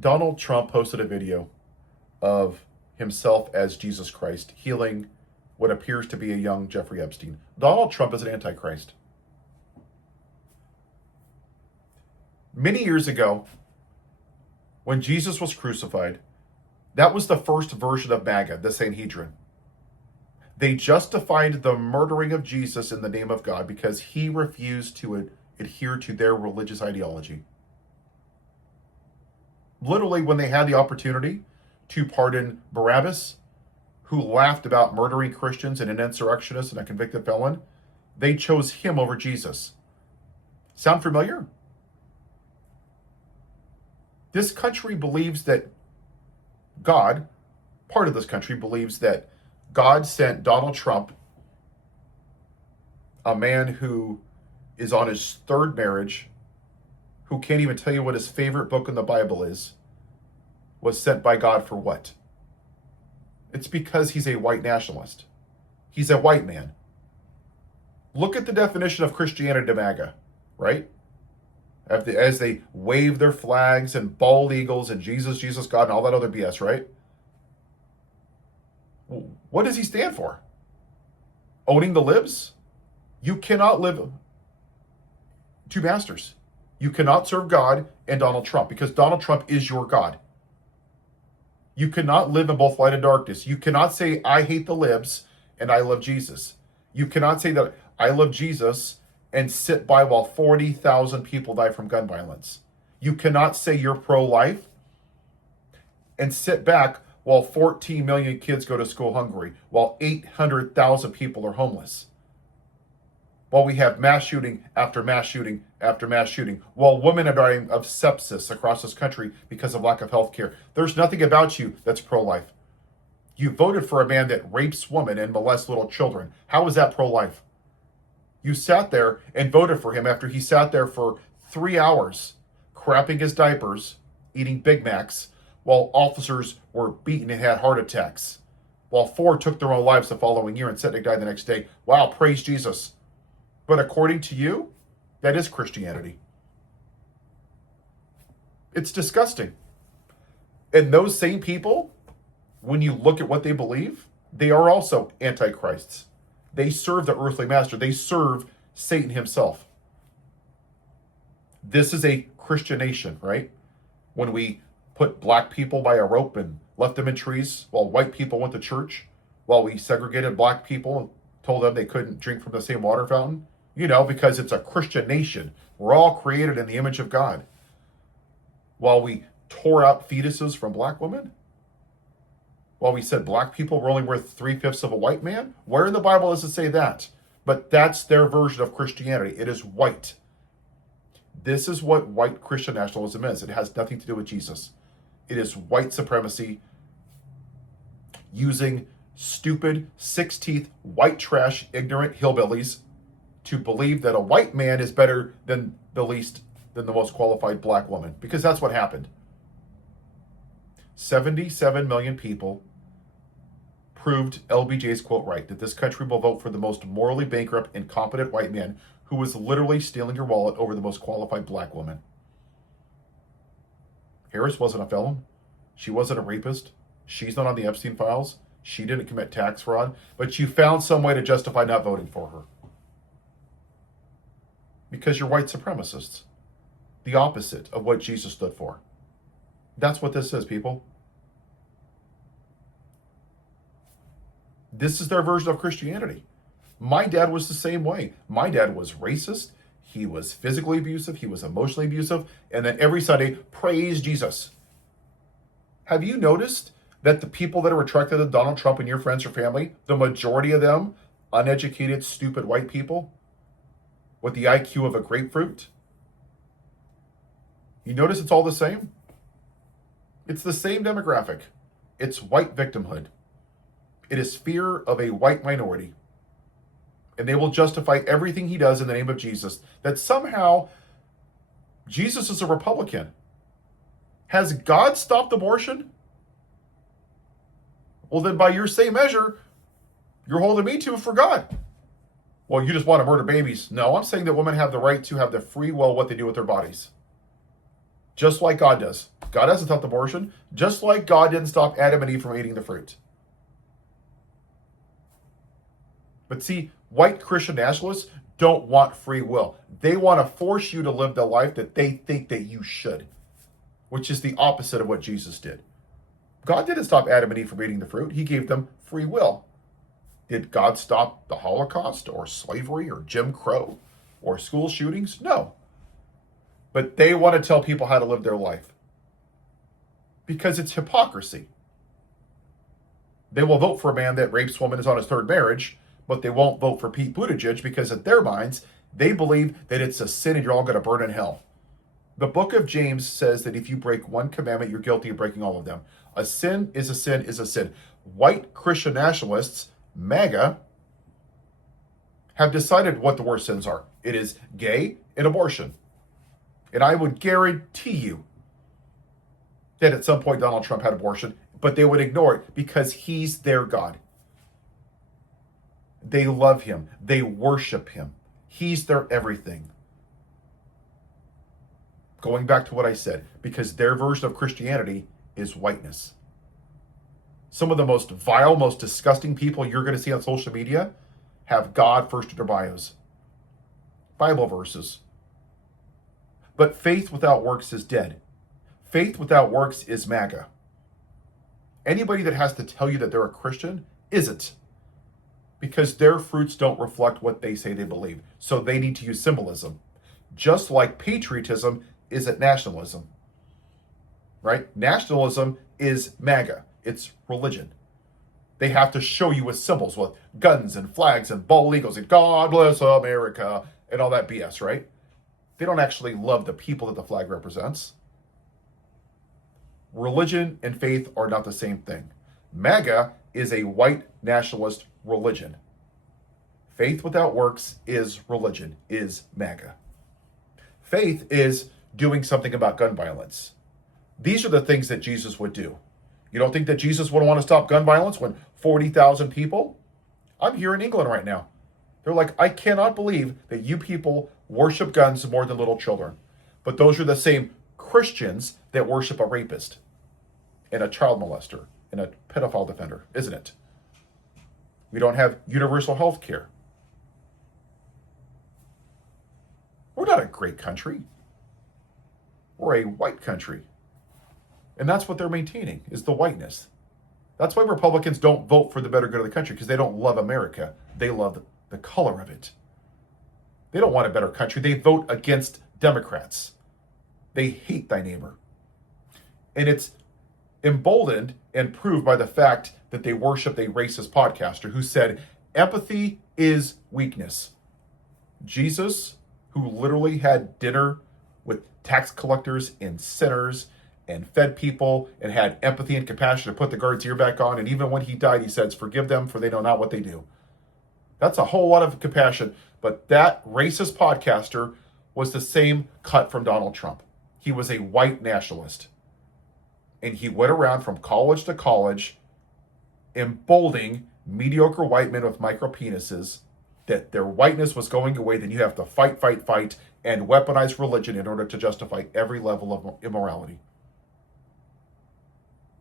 Donald Trump posted a video of himself as Jesus Christ healing what appears to be a young Jeffrey Epstein. Donald Trump is an antichrist. Many years ago, when Jesus was crucified, that was the first version of MAGA, the Sanhedrin. They justified the murdering of Jesus in the name of God because he refused to adhere to their religious ideology. Literally, when they had the opportunity to pardon Barabbas, who laughed about murdering Christians and an insurrectionist and a convicted felon, they chose him over Jesus. Sound familiar? This country believes that God, part of this country believes that God sent Donald Trump, a man who is on his third marriage, who can't even tell you what his favorite book in the Bible is, was sent by God for what? It's because he's a white nationalist. He's a white man. Look at the definition of Christianity to MAGA, right? As they wave their flags and bald eagles and Jesus, Jesus, God, and all that other BS, right? What does he stand for? Owning the libs? You cannot live two masters. You cannot serve God and Donald Trump because Donald Trump is your God. You cannot live in both light and darkness. You cannot say, I hate the libs and I love Jesus. You cannot say that I love Jesus and sit by while 40,000 people die from gun violence. You cannot say you're pro-life and sit back while 14 million kids go to school hungry, while 800,000 people are homeless, while we have mass shooting after mass shooting after mass shooting, while women are dying of sepsis across this country because of lack of health care. There's nothing about you that's pro-life. You voted for a man that rapes women and molests little children. How is that pro-life? You sat there and voted for him after he sat there for 3 hours, crapping his diapers, eating Big Macs, while officers were beaten and had heart attacks, while 4 took their own lives the following year and Setnik died the next day. Wow, praise Jesus. But according to you, that is Christianity. It's disgusting. And those same people, when you look at what they believe, they are also antichrists. They serve the earthly master. They serve Satan himself. This is a Christian nation, right? When we put black people by a rope and left them in trees while white people went to church, while we segregated black people and told them they couldn't drink from the same water fountain, because it's a Christian nation. We're all created in the image of God. While we tore out fetuses from black women, while we said black people were only worth 3/5 of a white man, where in the Bible does it say that? But that's their version of Christianity. It is white. This is what white Christian nationalism is. It has nothing to do with Jesus. It is white supremacy using stupid, six-teeth, white trash, ignorant hillbillies to believe that a white man is better than the most qualified black woman, because that's what happened. 77 million people proved LBJ's quote right, that this country will vote for the most morally bankrupt, incompetent white man who was literally stealing your wallet over the most qualified black woman. Harris wasn't a felon. She wasn't a rapist. She's not on the Epstein files. She didn't commit tax fraud, but you found some way to justify not voting for her. Because you're white supremacists. The opposite of what Jesus stood for. That's what this is, people. This is their version of Christianity. My dad was the same way. My dad was racist. He was physically abusive. He was emotionally abusive. And then every Sunday, praise Jesus. Have you noticed that the people that are attracted to Donald Trump and your friends or family, the majority of them, uneducated, stupid white people with the IQ of a grapefruit? You notice it's all the same? It's the same demographic. It's white victimhood. It is fear of a white minority. And they will justify everything he does in the name of Jesus. That somehow Jesus is a Republican. Has God stopped abortion? Well, then by your same measure, you're holding me to for God. Well, you just want to murder babies. No, I'm saying that women have the right to have the free will what they do with their bodies. just like God does. God hasn't stopped abortion, just like God didn't stop Adam and Eve from eating the fruit. But see, white Christian nationalists don't want free will. They want to force you to live the life that they think that you should, which is the opposite of what Jesus did. God didn't stop Adam and Eve from eating the fruit. He gave them free will. Did God stop the Holocaust or slavery or Jim Crow or school shootings? No. But they want to tell people how to live their life because it's hypocrisy. They will vote for a man that rapes women is on his third marriage, but they won't vote for Pete Buttigieg because in their minds, they believe that it's a sin and you're all going to burn in hell. The book of James says that if you break one commandment, you're guilty of breaking all of them. A sin is a sin is a sin. White Christian nationalists, MAGA, have decided what the worst sins are. It is gay and abortion. And I would guarantee you that at some point Donald Trump had abortion, but they would ignore it because he's their God. They love him. They worship him. He's their everything. Going back to what I said, because their version of Christianity is whiteness. Some of the most vile, most disgusting people you're going to see on social media have God first in their bios. Bible verses. But faith without works is dead. Faith without works is MAGA. Anybody that has to tell you that they're a Christian isn't. Because their fruits don't reflect what they say they believe. So they need to use symbolism. Just like patriotism isn't nationalism. Right? Nationalism is MAGA. It's religion. They have to show you with symbols, with guns and flags and bald eagles and God bless America and all that BS, right? They don't actually love the people that the flag represents. Religion and faith are not the same thing. MAGA is a white nationalist religion. Faith without works is religion, is MAGA. Faith is doing something about gun violence. These are the things that Jesus would do. You don't think that Jesus would want to stop gun violence when 40,000 people? I'm here in England right now. They're like, I cannot believe that you people worship guns more than little children. But those are the same Christians that worship a rapist and a child molester and a pedophile defender, isn't it? We don't have universal health care. We're not a great country. We're a white country. And that's what they're maintaining, is the whiteness. That's why Republicans don't vote for the better good of the country, because they don't love America. They love the color of it. They don't want a better country. They vote against Democrats. They hate thy neighbor. And it's emboldened and proved by the fact that they worshiped a racist podcaster who said, empathy is weakness. Jesus, who literally had dinner with tax collectors and sinners and fed people and had empathy and compassion to put the guard's ear back on. And even when he died, he says, forgive them for they know not what they do. That's a whole lot of compassion. But that racist podcaster was the same cut from Donald Trump. He was a white nationalist. And he went around from college to college, emboldening mediocre white men with micro penises that their whiteness was going away. Then you have to fight, and weaponize religion in order to justify every level of immorality.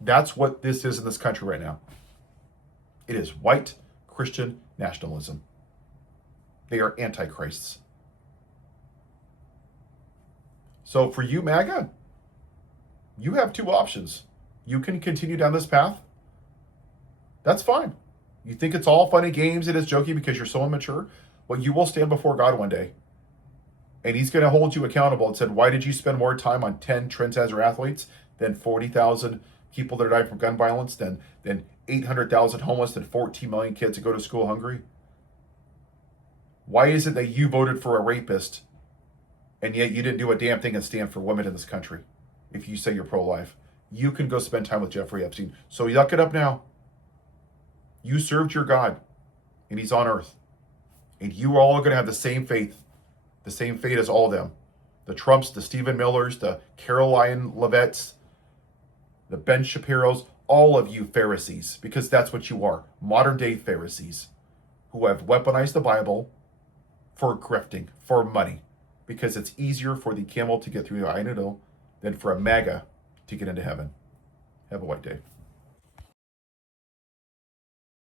That's what this is in this country right now. It is white Christian nationalism. They are antichrists. So for you, MAGA, you have two options. You can continue down this path. That's fine. You think it's all fun and games, it is jokey because you're so immature. Well, you will stand before God one day. And he's going to hold you accountable and said, why did you spend more time on 10 Trendsetter athletes than 40,000 people that are dying from gun violence, than 800,000 homeless, than 14 million kids that go to school hungry? Why is it that you voted for a rapist and yet you didn't do a damn thing and stand for women in this country? If you say you're pro-life, you can go spend time with Jeffrey Epstein. So yuck it up now. You served your God and he's on earth. And you are all going to have the same faith, the same fate as all of them. The Trumps, the Stephen Millers, the Caroline Levetts, the Ben Shapiros, all of you Pharisees, because that's what you are, modern day Pharisees, who have weaponized the Bible for grifting, for money, because it's easier for the camel to get through the eye of a needle than for a MAGA to get into heaven. Have a white day.